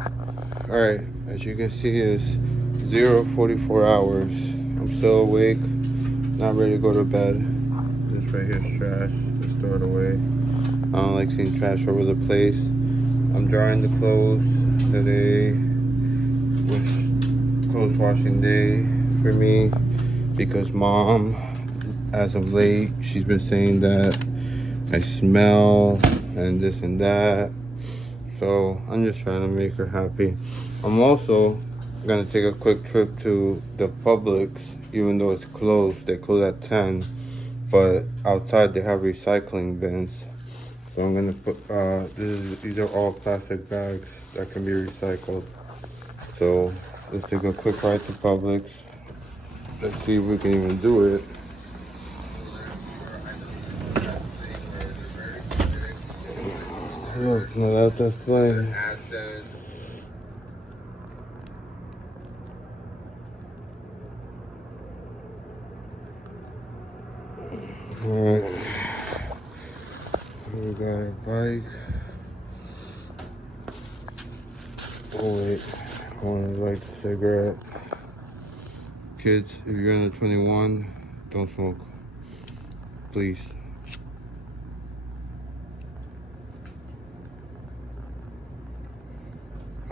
Alright, as you can see, it's 0:44 hours. I'm still awake, not ready to go to bed. This right here is trash. Just throw it away. I don't like seeing trash over the place. I'm drying the clothes today, which clothes washing day for me, because mom, as of late, she's been saying that I smell and this and that. So I'm just trying to make her happy. I'm also gonna take a quick trip to the Publix, even though it's closed. They close at 10, but outside they have recycling bins. So I'm gonna put these are all plastic bags that can be recycled. So let's take a quick ride to Publix. Let's see if we can even do it. Look, no, that's playing. Alright, we got our bike. Oh wait, I want to light a cigarette. Kids, if you're under 21, don't smoke, please.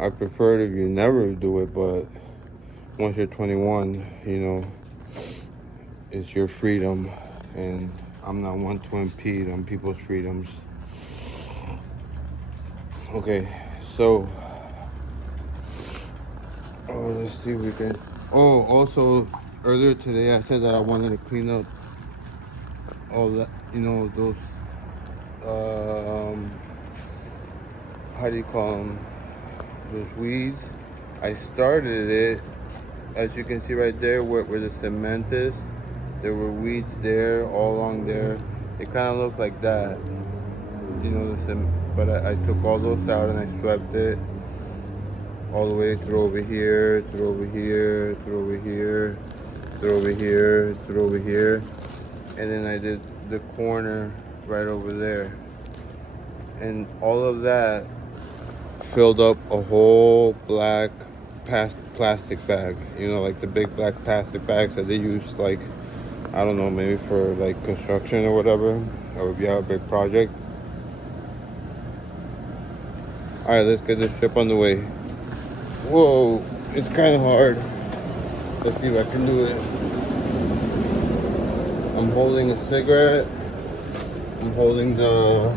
I prefer it if you never do it, but once you're 21, you know, it's your freedom, and I'm not one to impede on people's freedoms. Okay, so let's see if we can. Oh, also earlier today I said that I wanted to clean up all that, you know, those how do you call them? Those weeds. I started it, as you can see right there, where the cement is. There were weeds there, all along there. It kind of looked like that, you know, the cement. But I took all those out and I swept it all the way through over here, through over here, through over here, through over here, through over here, and then I did the corner right over there, and all of that filled up a whole black plastic bag, you know, like the big black plastic bags that they use, like, I don't know, maybe for like construction or whatever, or if you have a big project. All right, let's get this trip on the way. Whoa, it's kind of hard. Let's see if I can do it. I'm holding a cigarette. I'm holding the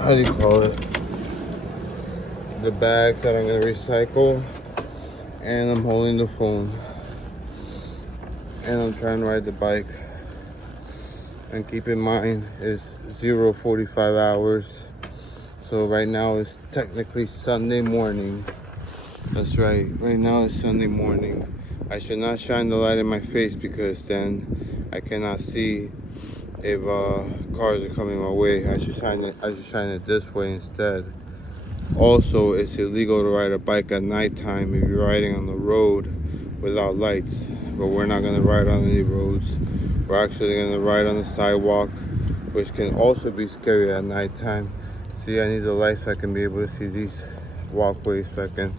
how do you call it? The bags that I'm gonna recycle, and I'm holding the phone, and I'm trying to ride the bike. And keep in mind, it's 0:45 hours. So right now it's technically Sunday morning. That's right, right now it's Sunday morning. I should not shine the light in my face, because then I cannot see if cars are coming my way. I should shine it this way instead. Also, it's illegal to ride a bike at nighttime if you're riding on the road without lights. But we're not gonna ride on any roads. We're actually gonna ride on the sidewalk, which can also be scary at nighttime. See, I need the lights so I can be able to see these walkways, so I can,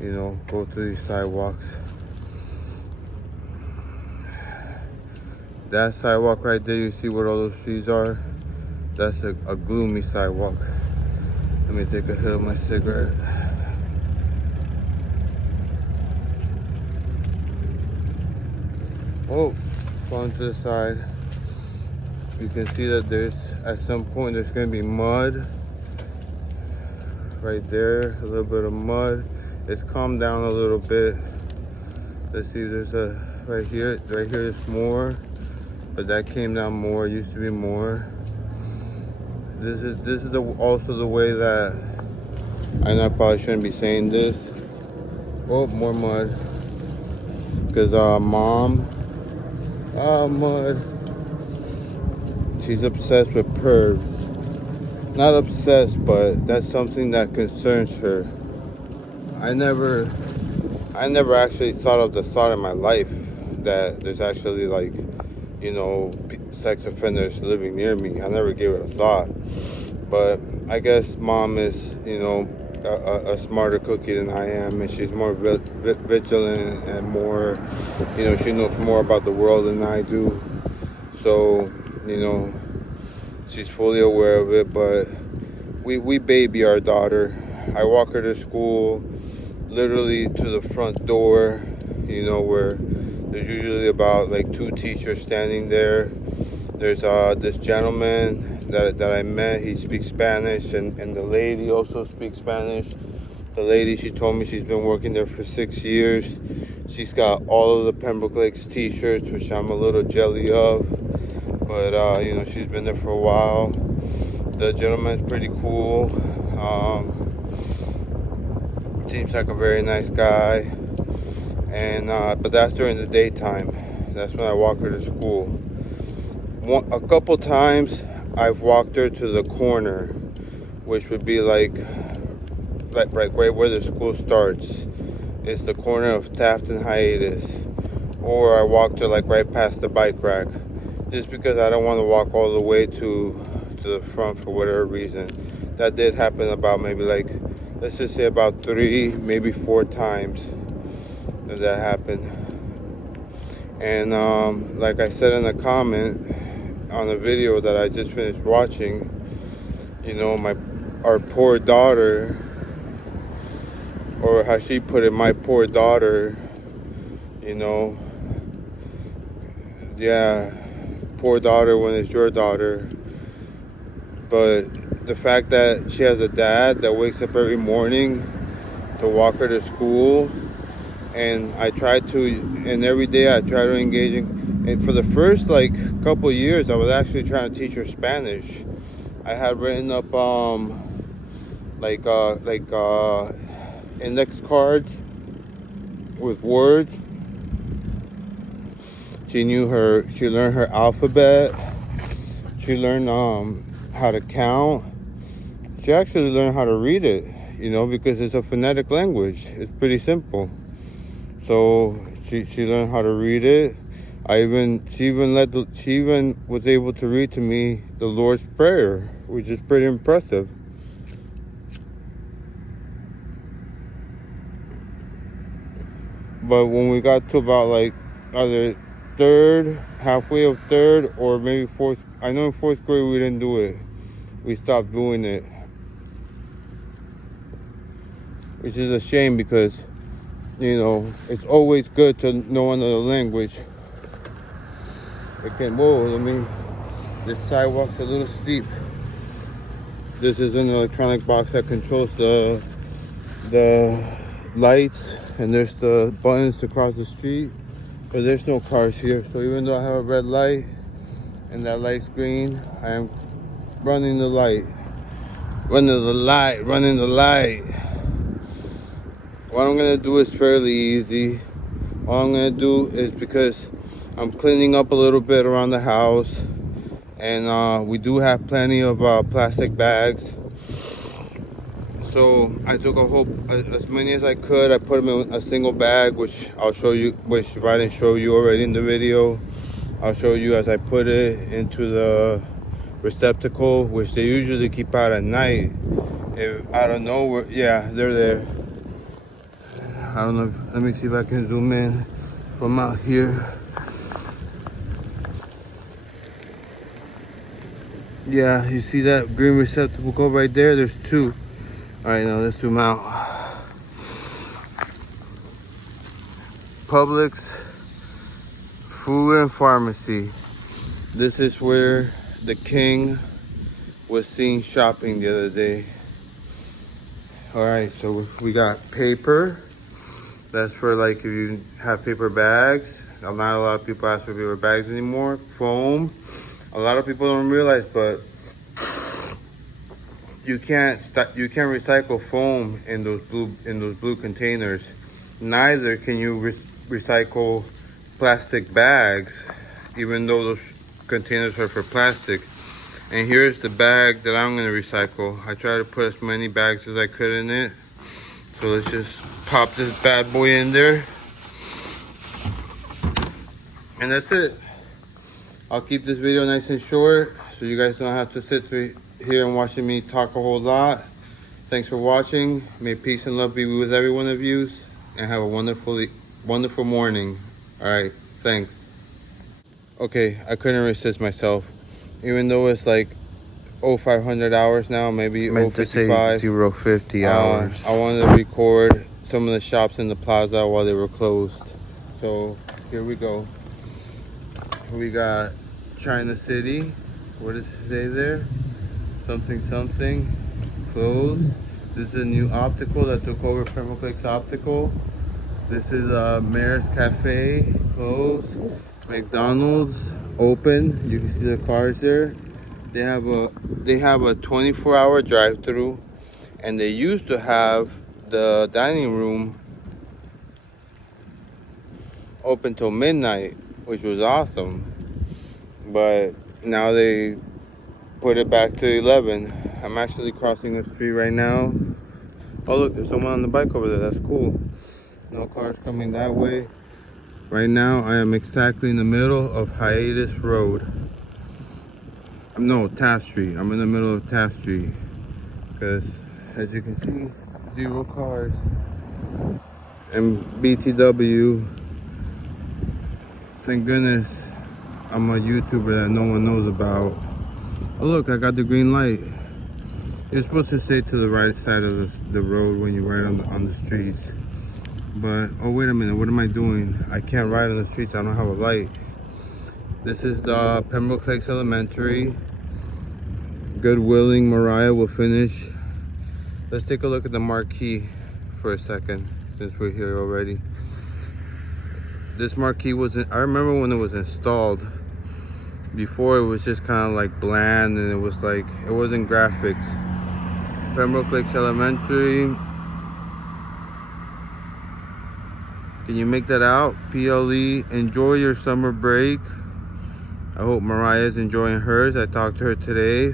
you know, go through these sidewalks. That sidewalk right there, you see where all those trees are? That's a gloomy sidewalk. Let me take a hit of my cigarette. Oh, going to the side. You can see that at some point there's gonna be mud. Right there, a little bit of mud. It's calmed down a little bit. Let's see, there's right here there's more, but that came down more. It used to be more. This is also the way that, I know I probably shouldn't be saying this. Oh, more mud. Because mom, mud. She's obsessed with pervs. Not obsessed, but that's something that concerns her. I never actually thought of the thought in my life that there's actually, like, you know, sex offenders living near me. I never gave it a thought. But I guess mom is, you know, a smarter cookie than I am, and she's more vigilant and more, you know, she knows more about the world than I do. So, you know, she's fully aware of it. But we baby our daughter. I walk her to school, literally to the front door, you know, where there's usually about like 2 teachers standing there. There's this gentleman that I met. He speaks Spanish, and the lady also speaks Spanish. The lady, she told me she's been working there for 6 years. She's got all of the Pembroke Lakes t-shirts, which I'm a little jelly of. But, you know, she's been there for a while. The gentleman's pretty cool. Seems like a very nice guy. And but that's during the daytime. That's when I walk her to school. A couple times I've walked her to the corner, which would be like right where the school starts. It's the corner of Taft and Hiatus. Or I walked her like right past the bike rack, just because I don't want to walk all the way to the front for whatever reason. That did happen about maybe like, let's just say about 3, maybe 4 times that happened. And like I said in a comment on the video that I just finished watching, you know, our poor daughter, or how she put it, my poor daughter, you know, yeah, poor daughter when it's your daughter. But the fact that she has a dad that wakes up every morning to walk her to school, and every day I try to engage in, and for the first like couple years I was actually trying to teach her Spanish. I had written up index cards with words. She learned her alphabet. She learned how to count. She actually learned how to read it, you know, because it's a phonetic language. It's pretty simple. So she learned how to read it. She even was able to read to me the Lord's Prayer, which is pretty impressive. But when we got to about like either halfway of third, or maybe fourth, I know in 4th grade we didn't do it. We stopped doing it, which is a shame, because, you know, it's always good to know another language. This sidewalk's a little steep. This is an electronic box that controls the lights, and there's the buttons to cross the street, but there's no cars here. So even though I have a red light and that light's green, I am running the light. What I'm gonna do is fairly easy. All I'm gonna do is, because I'm cleaning up a little bit around the house, and we do have plenty of plastic bags. So I took as many as I could. I put them in a single bag, which I'll show you, which if I didn't show you already in the video, I'll show you as I put it into the receptacle, which they usually keep out at night. If I don't know where, yeah, they're there. I don't know, let me see if I can zoom in from out here. Yeah, you see that green receptacle right there? There's 2. All right, now let's zoom out. Publix Food and Pharmacy. This is where the king was seen shopping the other day. All right, so we got paper. That's for like if you have paper bags. Not a lot of people ask for paper bags anymore. Foam. A lot of people don't realize, but you can't recycle foam in those blue containers. Neither can you recycle plastic bags, even though those containers are for plastic. And here's the bag that I'm gonna recycle. I try to put as many bags as I could in it. So let's just pop this bad boy in there. And that's it. I'll keep this video nice and short, so you guys don't have to sit here and watching me talk a whole lot. Thanks for watching. May peace and love be with every one of you, and have a wonderful morning. All right, thanks. Okay, I couldn't resist myself, even though it's like 500 hours now, maybe Meant to say 55. 050 hours. I wanted to record some of the shops in the plaza while they were closed. So here we go. We got China City. What does it say there? Something closed. This is a new optical that took over Permaclicks Optical. This is Mayor's Cafe closed. McDonald's open. You can see the cars there. They have a 24-hour drive-through, and they used to have the dining room open till midnight, which was awesome. But now they put it back to 11. I'm actually crossing the street right now. Oh look, there's someone on the bike over there. That's cool. No cars coming that way. Right now I am exactly in the middle of Hiatus Road. No, Taft Street. I'm in the middle of Taft Street because, as you can see, 0 cars. And BTW, thank goodness I'm a YouTuber that no one knows about. Oh look, I got the green light. You're supposed to stay to the right side of the road when you ride on the streets. But, oh wait a minute, what am I doing? I can't ride on the streets, I don't have a light. This is the Pembroke Lakes Elementary. Good willing, Mariah will finish. Let's take a look at the marquee for a second, since we're here already. This marquee wasn't, I remember when it was installed. Before it was just kind of like bland, and it was like, it wasn't graphics. Pembroke Lakes Elementary. Can you make that out? PLE, enjoy your summer break. I hope Mariah's enjoying hers. I talked to her today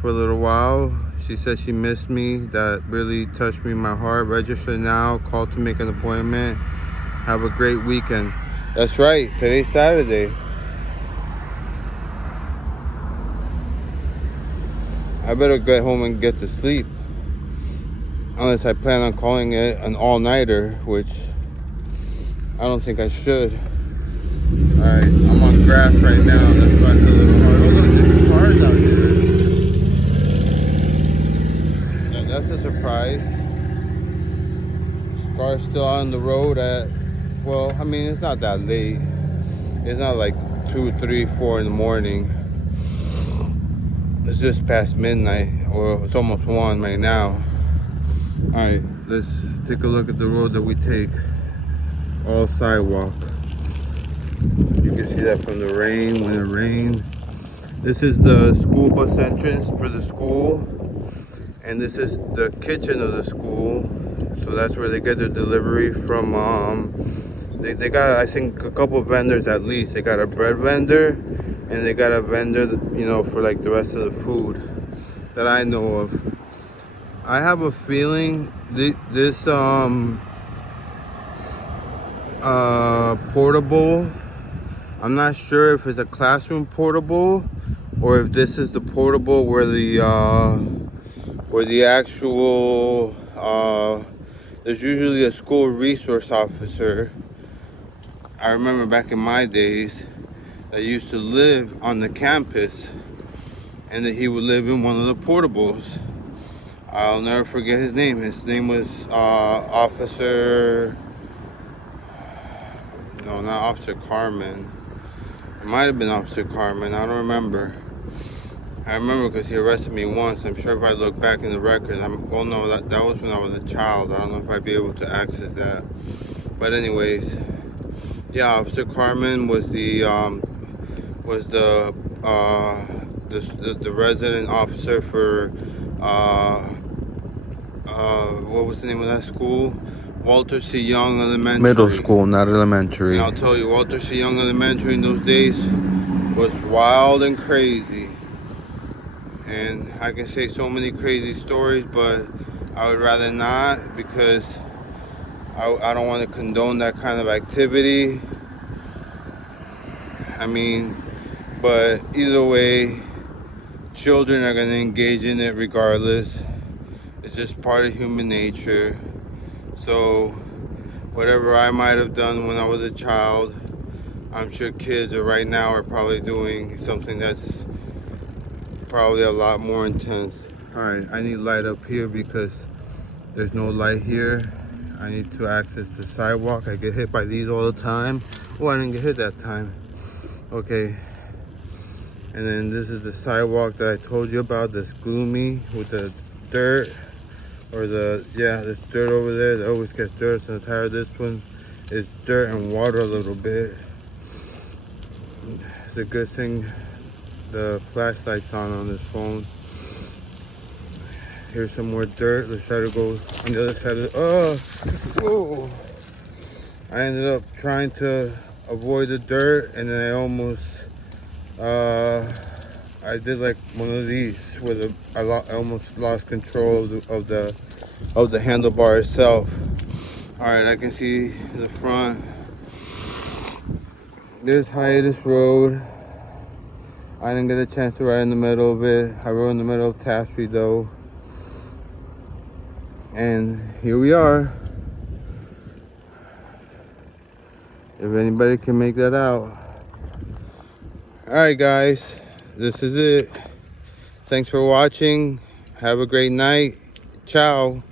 for a little while. She said she missed me. That really touched me in my heart. Register now, call to make an appointment. Have a great weekend. That's right, today's Saturday. I better get home and get to sleep. Unless I plan on calling it an all-nighter, which I don't think I should. Alright, I'm on grass right now. That's why it's a little hard. Oh look, there's cars out here. That's a surprise. Cars still on the road at, well, I mean, it's not that late. It's not like 2, 3, 4 in the morning. It's just past midnight, or it's almost 1 right now. Alright, let's take a look at the road that we take. All sidewalk. You can see that from the rain, when it rained. This is the school bus entrance for the school. And this is the kitchen of the school. So that's where they get their delivery from. They got, I think, a couple vendors at least. They got a bread vendor, and they got a vendor that, you know, for like the rest of the food that I know of. I have a feeling this portable, I'm not sure if it's a classroom portable or if this is the portable where the actual there's usually a school resource officer. I remember back in my days that used to live on the campus, and that he would live in one of the portables. I'll never forget his name. His name was Officer, no, not Officer Carmen. It might have been Officer Carmen, I don't remember. I remember because he arrested me once. I'm sure if I look back in the records, well, no, that was when I was a child. I don't know if I'd be able to access that. But anyways, yeah, Officer Carmen was the resident officer for what was the name of that school? Walter C. Young Elementary. Middle school, not elementary. And I'll tell you, Walter C. Young Elementary in those days was wild and crazy. And I can say so many crazy stories, but I would rather not, because I don't want to condone that kind of activity. I mean, but either way, children are gonna engage in it regardless. It's just part of human nature. So whatever I might have done when I was a child, I'm sure kids right now are probably doing something that's probably a lot more intense. All right, I need light up here because there's no light here. I need to access the sidewalk. I get hit by these all the time. Oh, I didn't get hit that time. Okay. And then this is the sidewalk that I told you about, that's gloomy with the dirt. Or there's dirt over there. They always get dirt. So the tire of this one is dirt and water a little bit. It's a good thing the flashlight's on this phone. Here's some more dirt. Let's try to go on the other side of the, whoa. I ended up trying to avoid the dirt, and then I almost, I did like one of these where I almost lost control of the handlebar itself. All right, I can see the front. There's Hiatus Road. I didn't get a chance to ride in the middle of it. I rode in the middle of Taft Street though. And here we are. If anybody can make that out. Alright guys, this is it. Thanks for watching. Have a great night. Ciao.